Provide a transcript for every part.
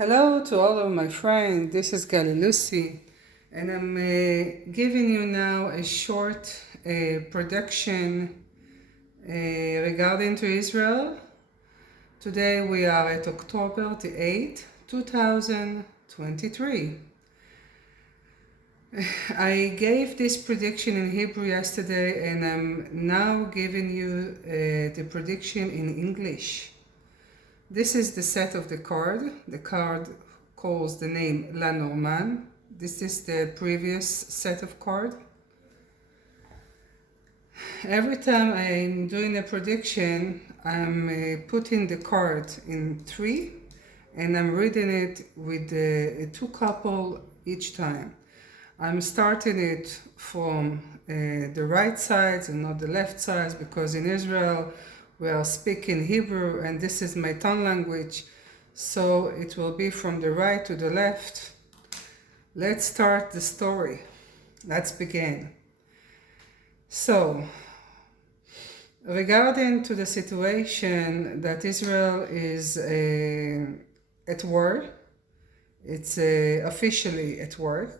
Hello to all of my friends, this is Gali Lucy, and I'm giving you now a short production regarding to Israel. Today we are at October the 8th, 2023. I gave this prediction in Hebrew yesterday, and I'm now giving you the prediction in English. This is the set of the card. The card calls the name Lenormand. This is the previous set of card. Every time I'm doing a prediction, I'm putting the card in three, and I'm reading it with two couple each time. I'm starting it from the right side and not the left side, because in Israel we are speaking Hebrew and this is my tongue language, so it will be from the right to the left. Let's start the story. Let's begin. So, regarding to the situation that Israel is at war, it's officially at war,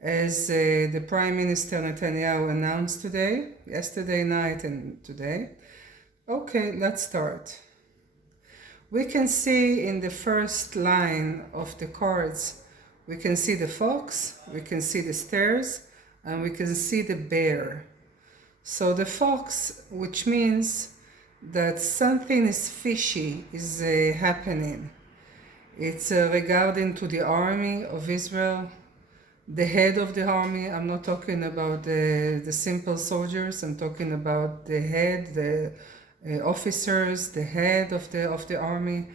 as the Prime Minister Netanyahu announced yesterday night and today. Okay, let's start. We can see in the first line of the cards, we can see the fox, we can see the stairs, and we can see the bear. So the fox, which means that something is fishy is happening. It's regarding to the army of Israel, the head of the army. I'm not talking about the simple soldiers. I'm talking about the head, the officers, the head of the army,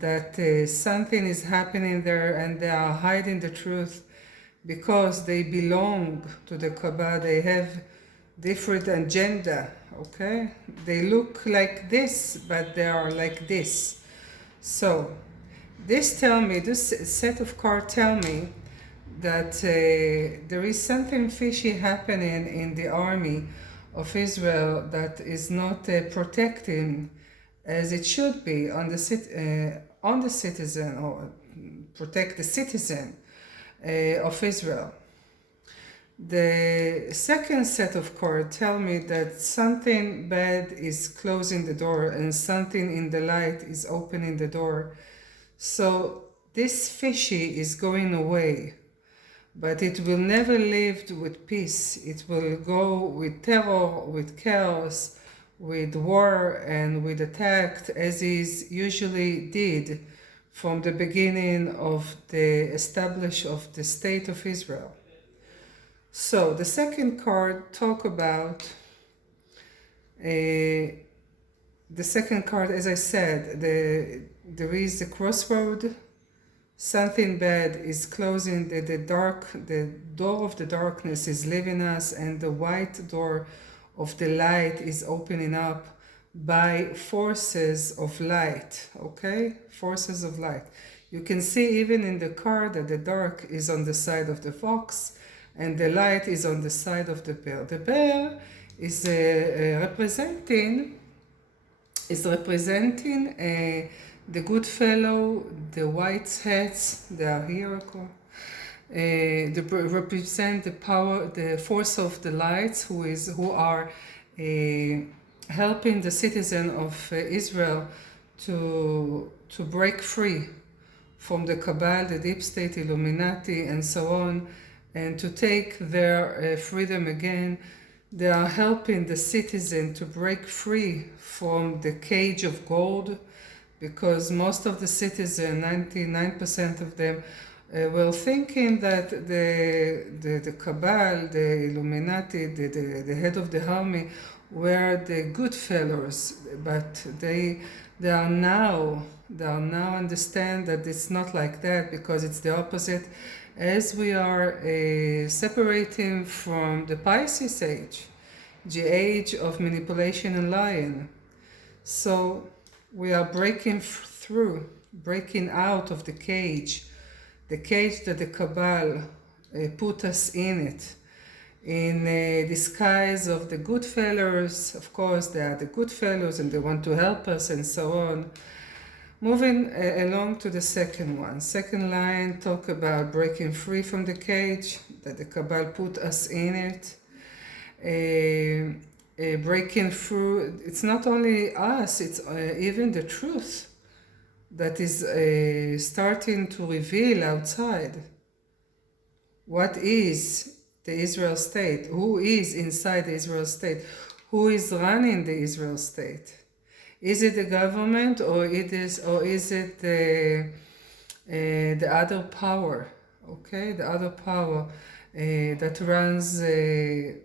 that something is happening there and they are hiding the truth because they belong to the Kabbalah. They have different agenda, okay? They look like this, but they are like this. So this set of cards tell me that there is something fishy happening in the army of Israel that is not protecting as it should be on the citizen, or protect the citizen of Israel. The second set of cards tell me that something bad is closing the door and something in the light is opening the door. So this fishy is going away, but it will never live with peace. It will go with terror, with chaos, with war, and with attack, as it usually did from the beginning of the establishment of the state of Israel. So the second card talk about the second card, as I said, there is a crossroad. Something bad is closing, the door of the darkness is leaving us, and the white door of the light is opening up by forces of light, okay? Forces of light. You can see even in the card that the dark is on the side of the fox and the light is on the side of the bear. The bear is representing the good fellow, the white hats, they are here, they represent the power, the force of the lights, who are helping the citizen of Israel to break free from the Kabbalah, the deep state, Illuminati, and so on, and to take their freedom again. They are helping the citizen to break free from the cage of gold, because most of the citizens, 99% of them, were thinking that the Kabbalah, the Illuminati, the head of the army, were the good fellows, but they are now understand that it's not like that, because it's the opposite. As we are separating from the Pisces age, the age of manipulation and lying, so we are breaking through, breaking out of the cage that the Kabbalah put us in it, in a disguise of the good fellows. Of course, they are the good fellows and they want to help us and so on. Moving along to the second one. Second line talk about breaking free from the cage, that the Kabbalah put us in it. Breaking through, it's not only us, it's even the truth that is starting to reveal outside. What is the Israel state? Who is inside the Israel state? Who is running the Israel state? Is it the government, or is it the other power? Okay, the other power that runs the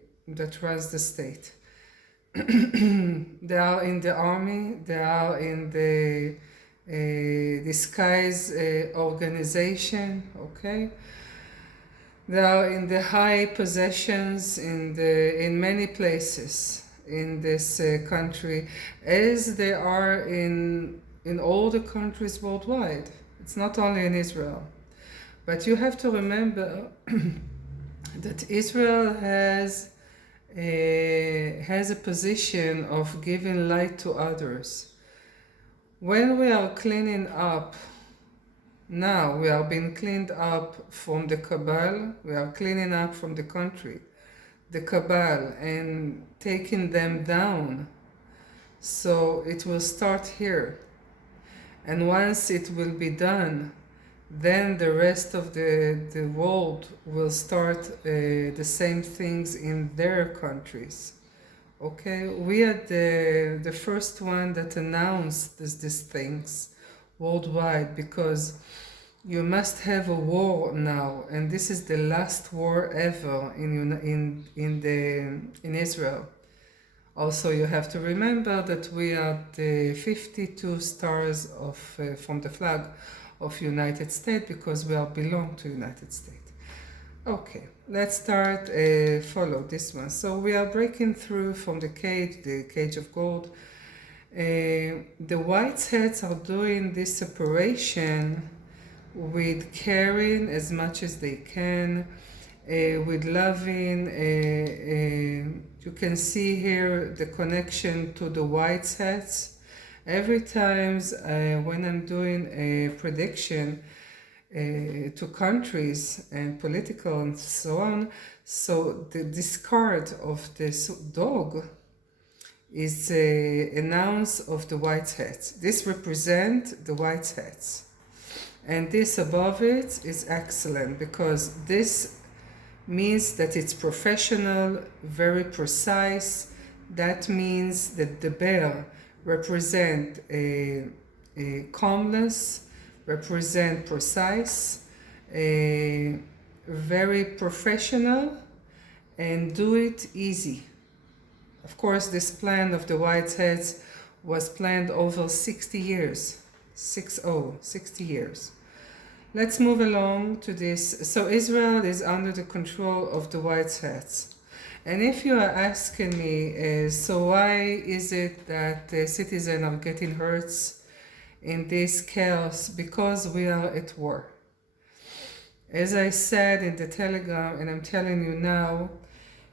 state. They are in the army. They are in the disguise organization. Okay. They are in the high possessions in many places in this country, as they are in all the countries worldwide. It's not only in Israel. But you have to remember that Israel has a position of giving light to others. When we are cleaning up, now we are being cleaned up from the Kabbalah, we are cleaning up from the country, the Kabbalah, and taking them down. So it will start here. And once it will be done, then the rest of the world will start the same things in their countries. Okay, we are the first one that announced these things worldwide, because you must have a war now, and this is the last war ever in Israel. Also, you have to remember that we are the 52 stars from the flag of United States, because we belong to United States. Okay, let's start, follow this one. So we are breaking through from the cage of gold. The white hats are doing this separation with caring as much as they can, with loving. You can see here the connection to the white hats. Every time when I'm doing a prediction to countries and political and so on, so the discard of this dog is an announce of the white hats. This represents the white hats. And this above it is excellent, because this means that it's professional, very precise. That means that the bear represent a calmness, represent precise, very professional, and do it easy. Of course, this plan of the white hats was planned over 60 years. 60 years. Let's move along to this. So Israel is under the control of the white hats. And if you are asking me, so why is it that citizens are getting hurt in this chaos? Because we are at war. As I said in the Telegram, and I'm telling you now,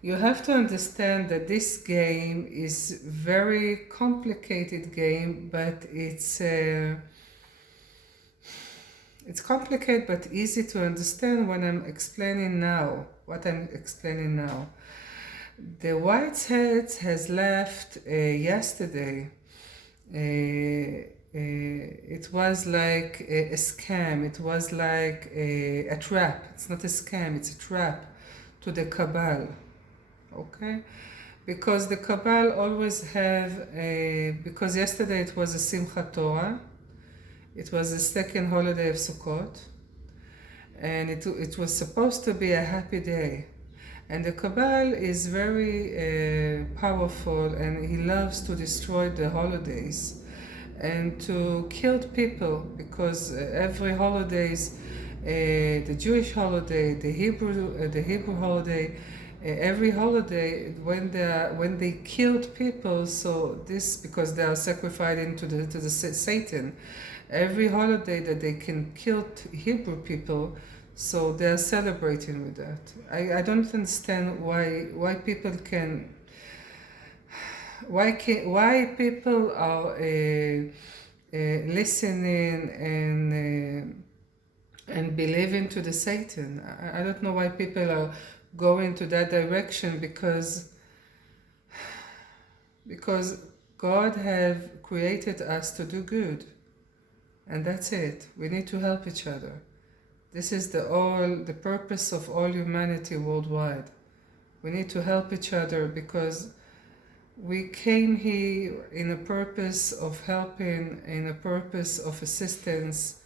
you have to understand that this game is very complicated game, but it's complicated but easy to understand when I'm explaining now, what I'm explaining now. The white hat has left yesterday. It was like a scam. It was like a trap. It's not a scam, it's a trap to the Kabbalah. Okay? Because the Kabbalah always have because yesterday it was a Simchat Torah. It was the second holiday of Sukkot, and it was supposed to be a happy day. And the Kabbalah is very powerful, and he loves to destroy the holidays and to kill people, because every holidays, the Jewish holiday, the Hebrew holiday, every holiday when they killed people, so this because they are sacrificing to the Satan. Every holiday that they can kill Hebrew people, so they are celebrating with that. I don't understand why people can. Why people are listening and believing to the Satan. I don't know why people are going to that direction, because God have created us to do good, and that's it. We need to help each other. This is the purpose of all humanity worldwide. We need to help each other, because we came here in a purpose of helping, in a purpose of assistance,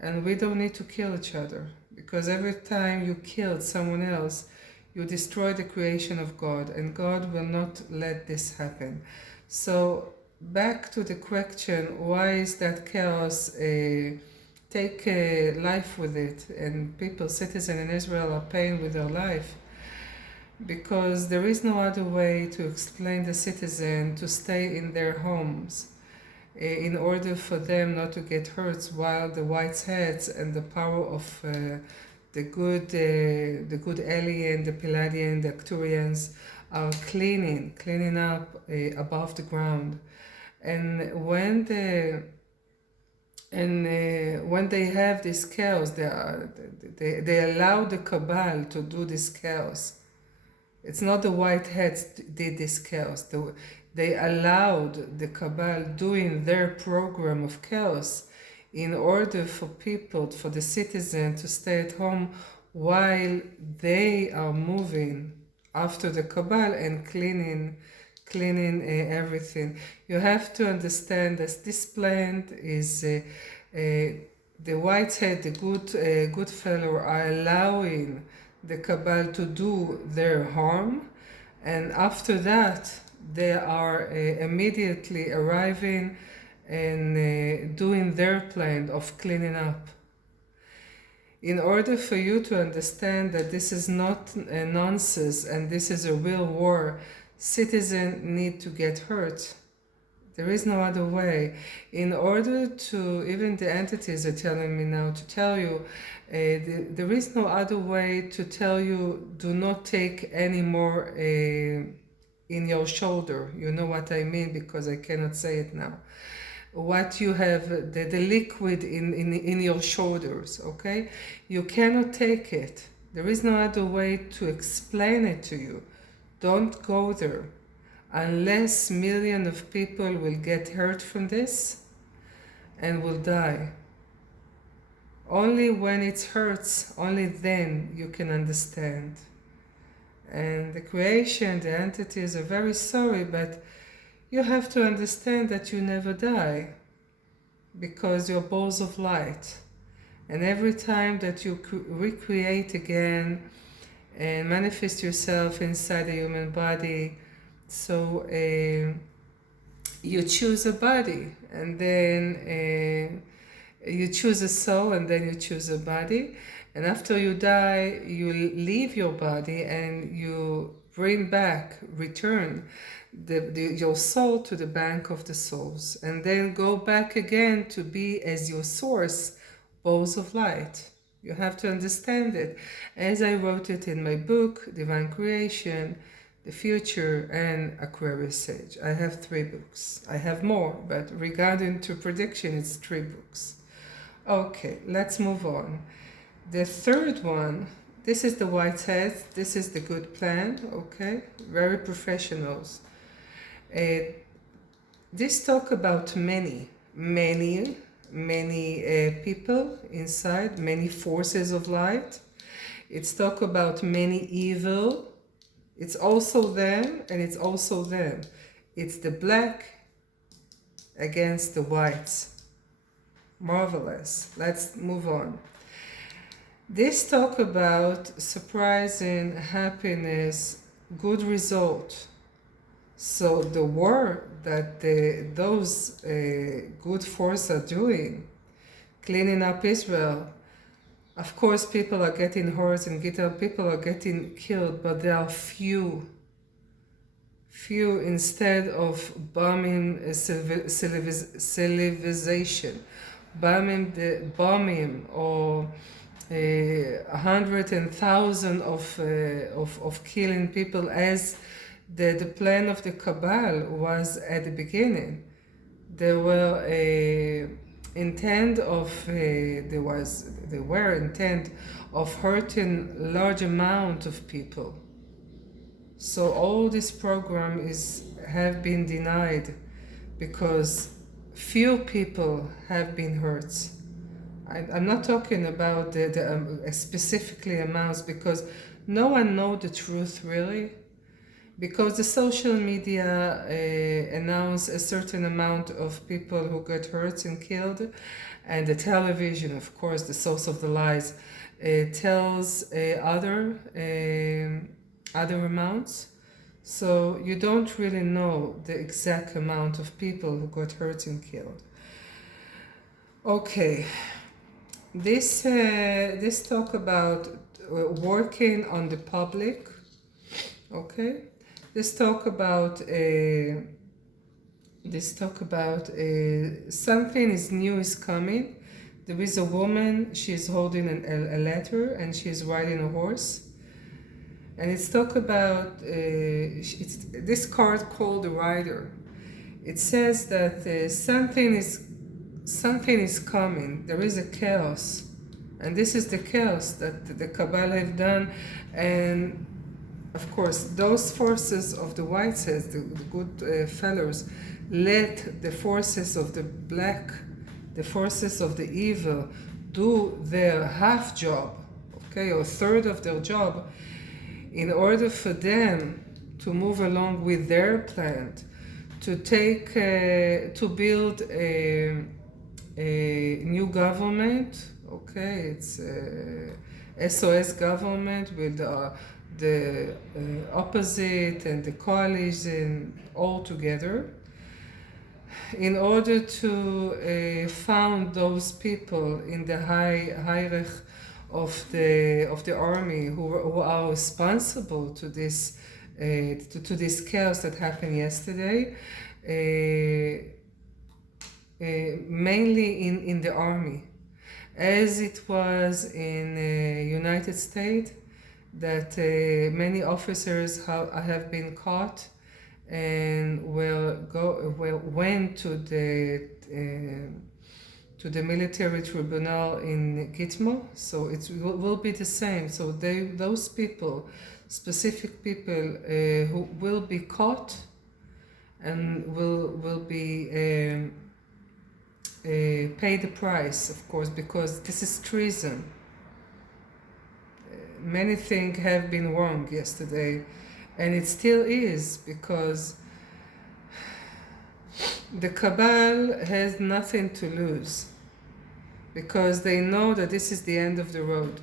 and we don't need to kill each other, because every time you kill someone else, you destroy the creation of God, and God will not let this happen. So back to the question, why is that chaos? Take life with it, and people, citizens in Israel, are paying with their life, because there is no other way to explain the citizen to stay in their homes in order for them not to get hurt, while the white hats and the power of the good alien, the Palladian, the Actuarians are cleaning up above the ground. And when they have this chaos, they allow the cabal to do this chaos. It's not the white hats did this chaos. They allowed the cabal doing their program of chaos in order for people, for the citizen to stay at home while they are moving after the cabal and cleaning everything. You have to understand that this plant is the white hat, the good fellow are allowing the cabal to do their harm, and after that they are immediately arriving and doing their plan of cleaning up. In order for you to understand that this is not a nonsense and this is a real war, citizens need to get hurt. There is no other way. In order to, even the entities are telling me now to tell you, there is no other way to tell you, do not take any more in your shoulder. You know what I mean, because I cannot say it now. What you have, the liquid in your shoulders, okay? You cannot take it. There is no other way to explain it to you. Don't go there. Unless millions of people will get hurt from this and will die. Only when it hurts, only then you can understand. And the creation, the entities are very sorry, but you have to understand that you never die, because you're balls of light. And every time that you recreate again and manifest yourself inside a human body, so you choose a body, and then you choose a soul, and then you choose a body. And after you die, you leave your body and you return your soul to the bank of the souls, and then go back again to be as your source, balls of light. You have to understand it. As I wrote it in my book, Divine Creation, The Future, and Aquarius Age. I have 3 books. I have more, but regarding to prediction, it's 3 books. Okay, let's move on. The third one, this is the white hat, this is the good plant, okay? Very professionals. This talk about many people inside, many forces of light. It's talk about many evil. It's also them, and it's also them. It's the black against the whites. Marvelous. Let's move on. This talk about surprising happiness, good result. So the war that those good forces are doing, cleaning up Israel, of course people are getting hurt and people are getting killed, but there are few instead of bombing civilization, bombing or 100,000 of killing people as the plan of the cabal was at the beginning. They were intent of they were intent of hurting large amount of people. So all this program have been denied because few people have been hurt. I'm not talking about the specifically amounts, because no one knows the truth really, because the social media announce a certain amount of people who got hurt and killed, and the television, of course, the source of the lies, tells other amounts. So you don't really know the exact amount of people who got hurt and killed. Okay, this talk about working on the public. Okay, let's talk about something is new is coming. There is a woman, she's holding a letter and she's riding a horse. And it's talk about, this card called the Rider. It says that something is coming. There is a chaos. And this is the chaos that the Kabbalah have done. And of course, those forces of the whiteheads, the good fellows, let the forces of the black, the forces of the evil, do their half job, okay, or third of their job, in order for them to move along with their plan, to build a new government. Okay, it's a SOS government with the opposite and the coalition all together, in order to found those people in the hierarchy of the army who are responsible to this chaos that happened yesterday, mainly in the army, as it was in United States, that many officers have been caught and went to the military tribunal in Gitmo. So it will be the same. So those people, specific people who will be caught and will be pay the price, of course, because this is treason. Many things have been wrong yesterday, and it still is, because the Cabal has nothing to lose, because they know that this is the end of the road.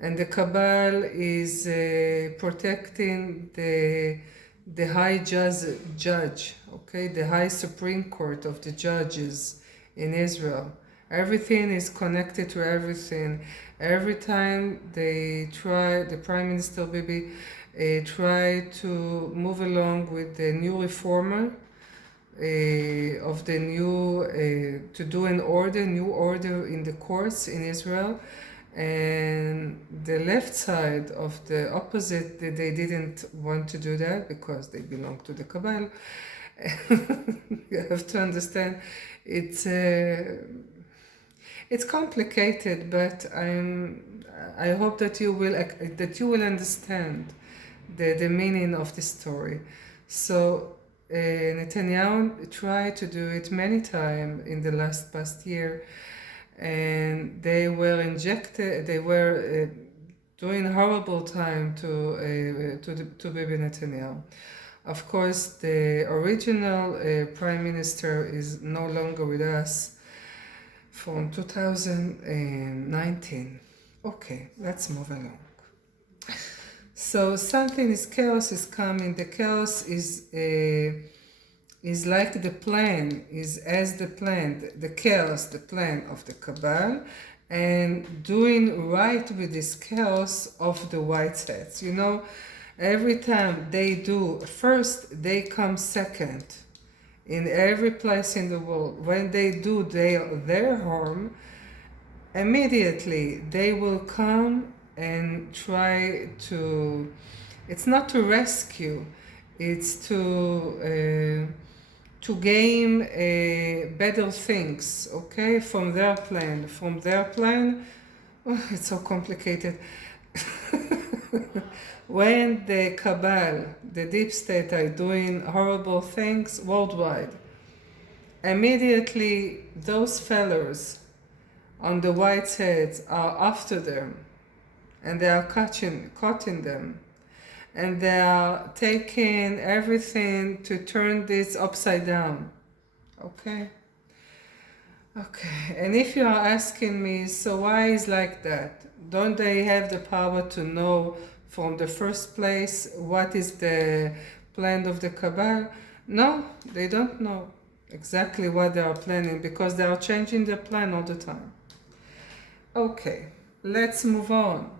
And the Cabal is protecting the high judge, okay, the high Supreme Court of the judges in Israel. Everything is connected to everything. Every time they try, the Prime Minister Bibi try to move along with the new reformer of the new, to do new order in the courts in Israel. And the left side of the opposite, they didn't want to do that because they belong to the Cabal. You have to understand, it's complicated, but I hope that you will understand the meaning of the story. So Netanyahu tried to do it many times in the past year, and they were doing horrible time to Bibi Netanyahu. Of course, the original Prime Minister is no longer with us from 2019. Okay, let's move along. So chaos is coming. The chaos is like the plan, the chaos, the plan of the Cabal, and doing right with this chaos of the whiteheads. You know, every time they do first, they come second. In every place in the world, when they do their harm, immediately they will come and try to, it's not to rescue, it's to to gain better things, okay, from their plan. From their plan, oh, it's so complicated. When the cabal, the deep state, are doing horrible things worldwide, immediately those fellows on the white heads are after them, and they are cutting them, and they are taking everything to turn this upside down. Okay? Okay. And if you are asking me, so why is like that? Don't they have the power to know from the first place what is the plan of the cabal? No, they don't know exactly what they are planning, because they are changing their plan all the time. Okay, let's move on.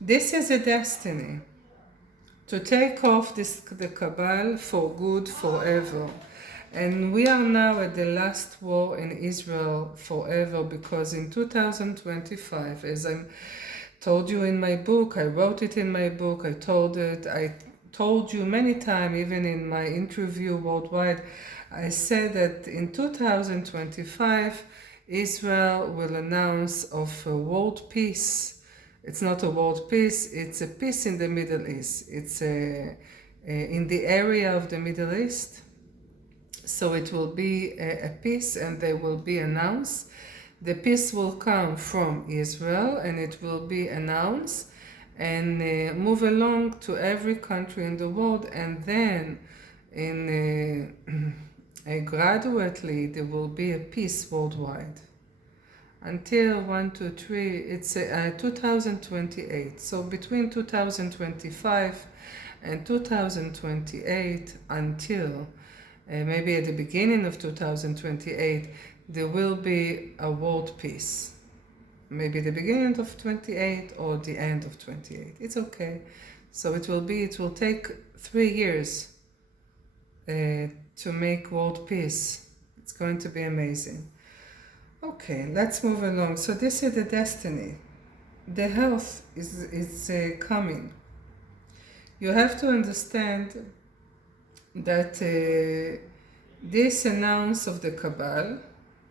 This is a destiny to take off the cabal for good forever. And we are now at the last war in Israel forever, because in 2025, as I told you in my book, I wrote it in my book, I told you many times, even in my interview worldwide, I said that in 2025, Israel will announce of a world peace. It's not a world peace, it's a peace in the Middle East. It's in the area of the Middle East. So it will be a peace, and they will be announced. The peace will come from Israel, and it will be announced and move along to every country in the world, and then gradually there will be a peace worldwide. Until 1, 2, 3, it's 2028. So between 2025 and 2028, until maybe at the beginning of 2028, there will be a world peace. Maybe the beginning of 28 or the end of 28. It's okay. So it will take 3 years to make world peace. It's going to be amazing. Okay, let's move along. So this is the destiny. The health is coming. You have to understand that this announce of the cabal,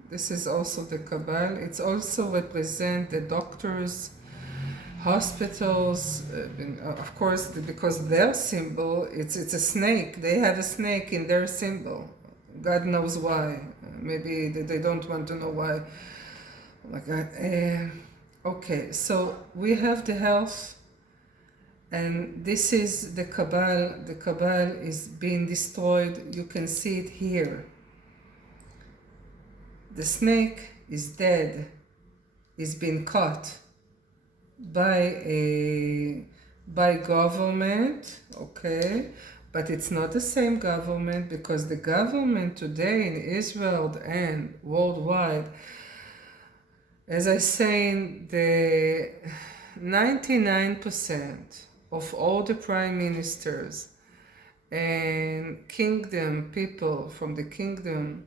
this is also the cabal, it's also represent the doctors, hospitals, of course, because their symbol, it's a snake. They have a snake in their symbol. God knows why. Maybe they don't want to know why. Oh my God. Okay, so we have the health, and this is the cabal. The cabal is being destroyed. You can see it here. The snake is dead, is being caught by government, okay? But it's not the same government, because the government today in Israel and worldwide, as I say, the 99% of all the prime ministers and kingdom people from the kingdom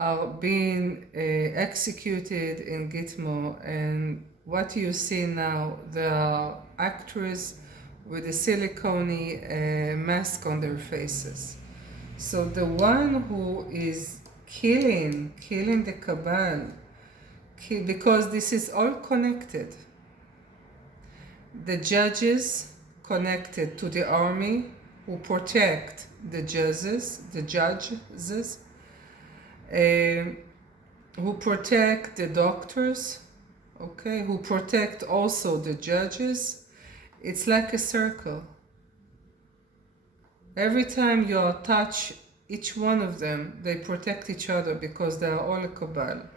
are being executed in Gitmo. And what you see now, there are actors with a silicone mask on their faces. So the one who is killing the cabal, because this is all connected. The judges connected to the army who protect the judges, who protect the doctors, okay, who protect also the judges. It's like a circle. Every time you touch each one of them, they protect each other, because they are all a cabal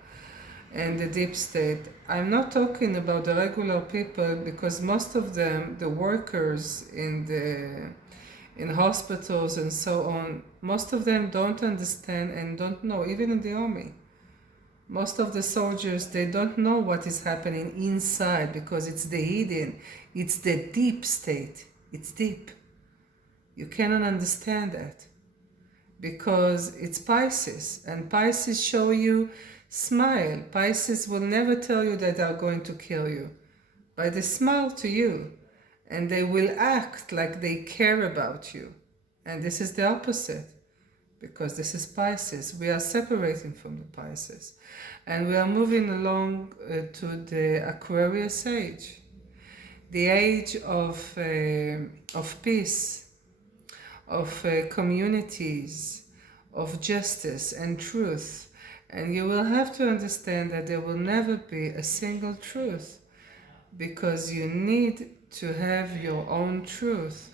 and the deep state. I'm not talking about the regular people, because most of them, the workers in hospitals and so on, most of them don't understand and don't know, even in the army. Most of the soldiers, they don't know what is happening inside, because it's the hidden, it's the deep state, it's deep. You cannot understand that, because it's Pisces, and Pisces show you smile. Pisces will never tell you that they are going to kill you, but they smile to you, and they will act like they care about you. And this is the opposite. because this is Pisces. We are separating from the Pisces. And we are moving along to the Aquarius age, the age of peace, of communities, of justice and truth. And you will have to understand that there will never be a single truth, because you need to have your own truth.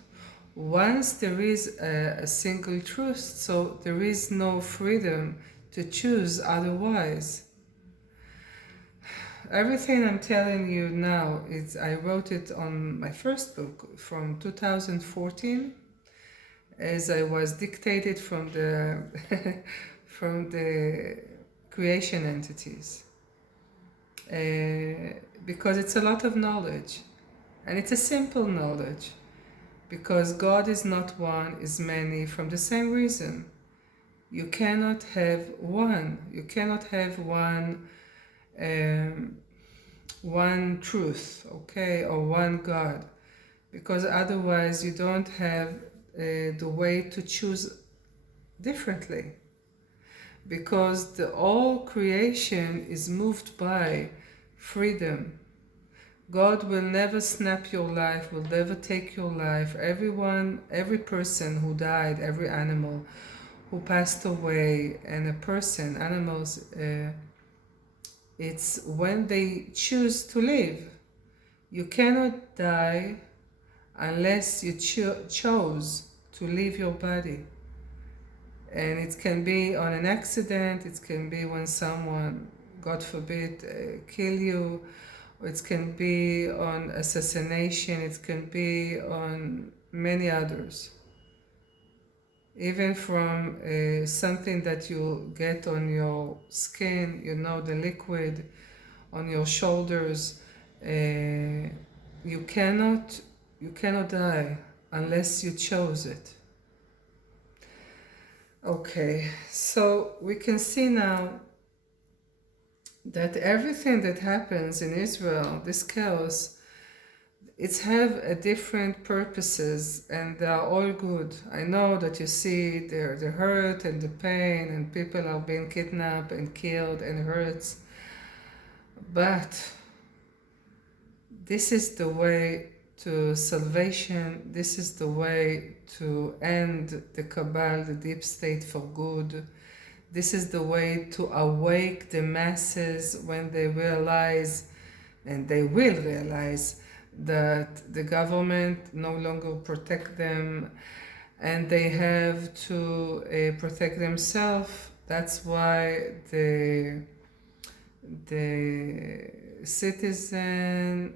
Once there is a single truth, so there is no freedom to choose otherwise. Everything I'm telling you now is, I wrote it on my first book from 2014, as I was dictated from the from the creation entities, because it's a lot of knowledge, and it's a simple knowledge, because God is not one, is many, from the same reason. You cannot have one. You cannot have one truth, okay, or one God, because otherwise you don't have the way to choose differently, because the all creation is moved by freedom. God will never snap your life, will never take your life. Everyone, every person who died, every animal who passed away, and a person, animals, it's when they choose to live. You cannot die unless you chose to leave your body. And it can be on an accident, it can be when someone, God forbid, kill you, or it can be on assassination, it can be on many others. Even from something that you get on your skin, you know, the liquid on your shoulders, you cannot die unless you chose it. Okay, so we can see now that everything that happens in Israel, this chaos, it's have a different purposes, and they are all good. I know that you see the hurt and the pain, and people are being kidnapped and killed and hurt, but this is the way to salvation. This is the way to end the cabal, the deep state, for good. This is the way to awake the masses when they realize, and they will realize, that the government no longer protect them, and they have to protect themselves. That's why the citizens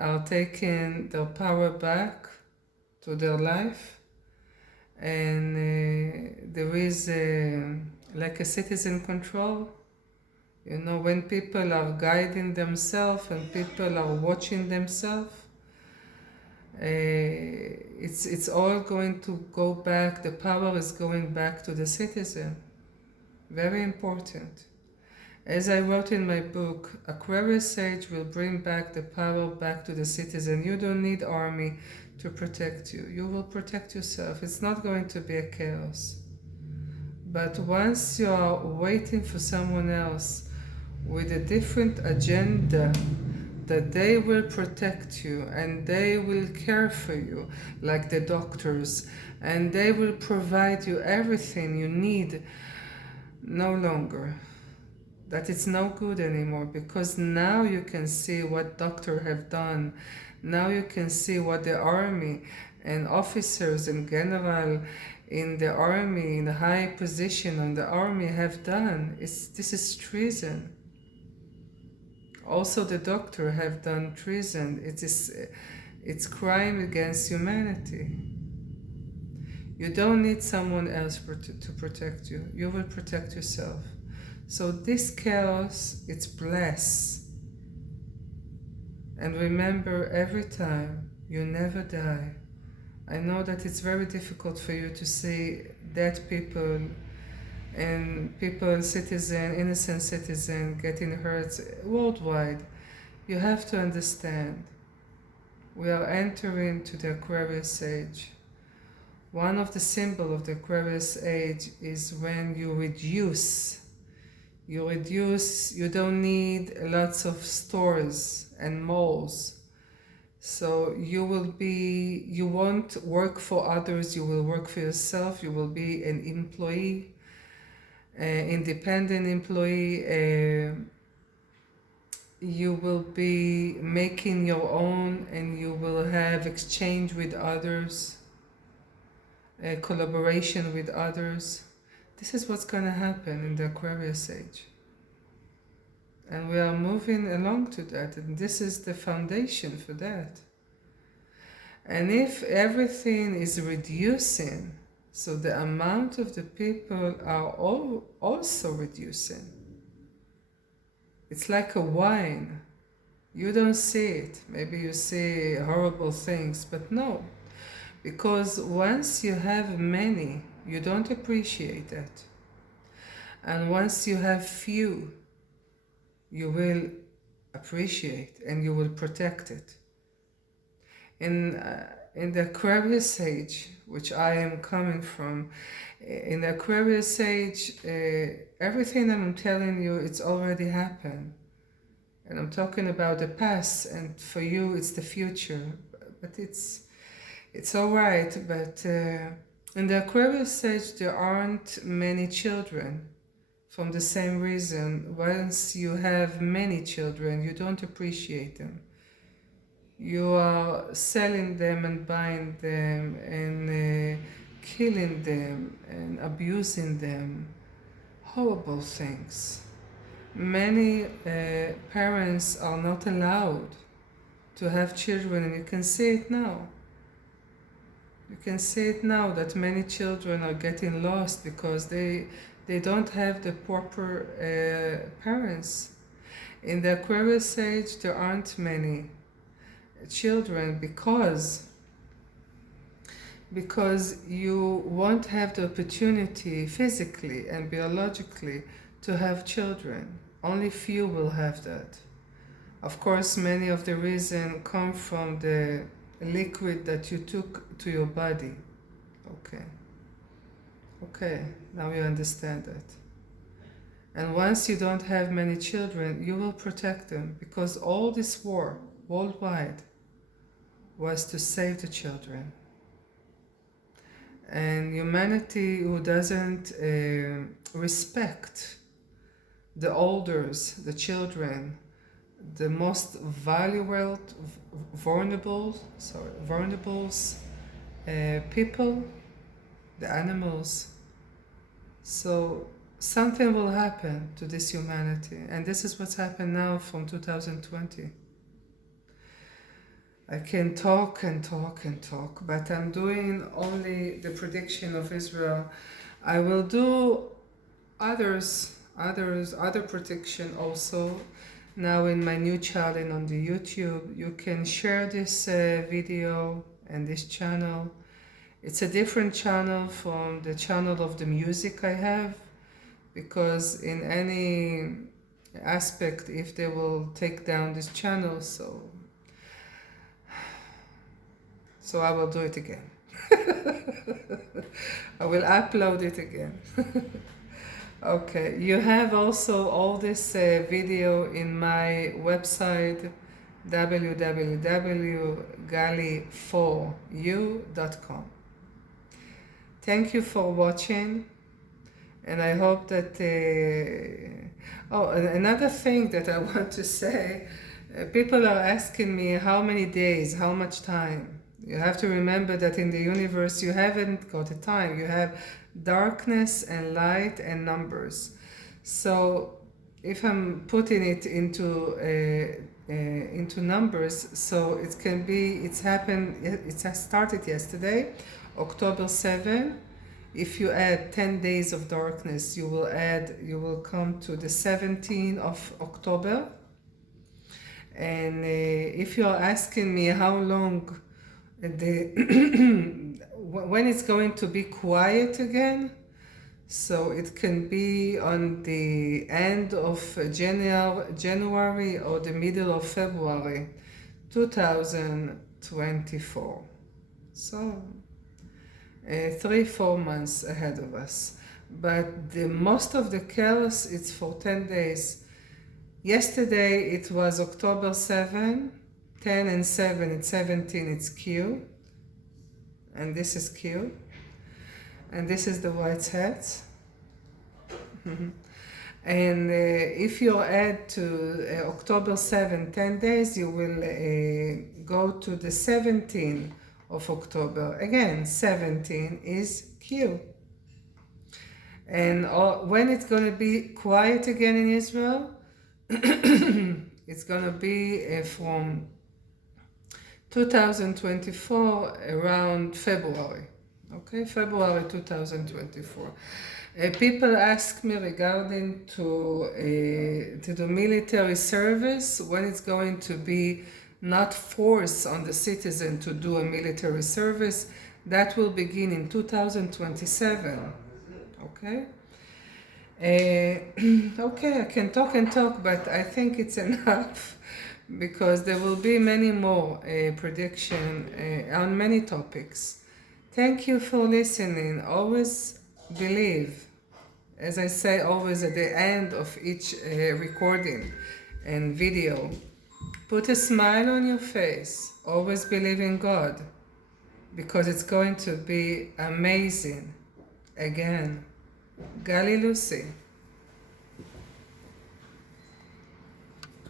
are taking their power back to their life, and there is like a citizen control. You know, when people are guiding themselves and people are watching themselves, it's all going to go back. The power is going back to the citizen. Very important. As I wrote in my book, Aquarius age will bring back the power back to the citizen. You don't need army to protect you. You will protect yourself. It's not going to be a chaos. But once you are waiting for someone else with a different agenda, that they will protect you and they will care for you like the doctors, and they will provide you everything you need, no longer. That it's no good anymore, because now you can see what doctors have done. Now you can see what the army and officers and general in the army, in a high position in the army, have done. This is treason. Also the doctor have done treason. It's crime against humanity. You don't need someone else to protect you. You will protect yourself. So this chaos, it's blessed. And remember, every time, you never die. I know that it's very difficult for you to see dead people and people, citizen, innocent citizen, getting hurt worldwide. You have to understand, we are entering to the Aquarius age. One of the symbols of the Aquarius age is when you reduce. You don't need lots of stores and malls. So you won't work for others, you will work for yourself, you will be an employee, independent employee. You will be making your own, and you will have exchange with others, collaboration with others. This is what's going to happen in the Aquarius age. And we are moving along to that, and this is the foundation for that. And if everything is reducing, so the amount of the people are also reducing. It's like a wine. You don't see it. Maybe you see horrible things, but no. Because once you have many, you don't appreciate that. And once you have few, you will appreciate and you will protect it. In the Aquarius age, which I am coming from, in the Aquarius age, everything that I'm telling you, it's already happened. And I'm talking about the past, and for you, it's the future. But it's all right. But in the Aquarius age, there aren't many children. From the same reason, once you have many children, you don't appreciate them. You are selling them and buying them and killing them and abusing them. Horrible things. Many parents are not allowed to have children, and you can see it now. You can see it now that many children are getting lost because they don't have the proper parents. In the Aquarius age, there aren't many children because you won't have the opportunity physically and biologically to have children. Only few will have that. Of course, many of the reasons come from the liquid that you took to your body. Okay, now you understand that. And once you don't have many children, you will protect them, because all this war worldwide was to save the children. And humanity who doesn't respect the elders, the children, the most vulnerable, people, the animals. So something will happen to this humanity, and this is what's happened now from 2020. I can talk and talk and talk, but I'm doing only the prediction of Israel. I will do other prediction also now in my new channel on the YouTube. You can share this video and this channel. It's a different channel from the channel of the music I have, because in any aspect, if they will take down this channel, so I will do it again. I will upload it again. Okay, you have also all this video in my website, www.gali4u.com. Thank you for watching, and I hope that... another thing that I want to say, people are asking me how many days, how much time. You have to remember that in the universe you haven't got a time. You have darkness and light and numbers. So if I'm putting it into numbers, so it can be, it has started yesterday, October 7. If you add 10 days of darkness, you will come to the 17th of October. And if you are asking me how long when it's going to be quiet again, so it can be on the end of January or the middle of 3-4 months ahead of us. But most of the chaos, it's for 10 days. Yesterday it was October 7, 10 and 7, it's 17, it's Q. And this is Q. And this is the white hat. And if you add to October 7, 10 days, you will go to the 17th of October. Again, 17 is Q. And when it's going to be quiet again in Israel, it's going to be from 2024 around February. Okay, February 2024. People ask me regarding to the military service, when it's going to be not forced on the citizen to do a military service. That will begin in 2027. Okay? Okay, I can talk and talk, but I think it's enough because there will be many more predictions on many topics. Thank you for listening. Always believe, as I say always at the end of each recording and video, put a smile on your face. Always believe in God, because it's going to be amazing. Again, Gali Lucy.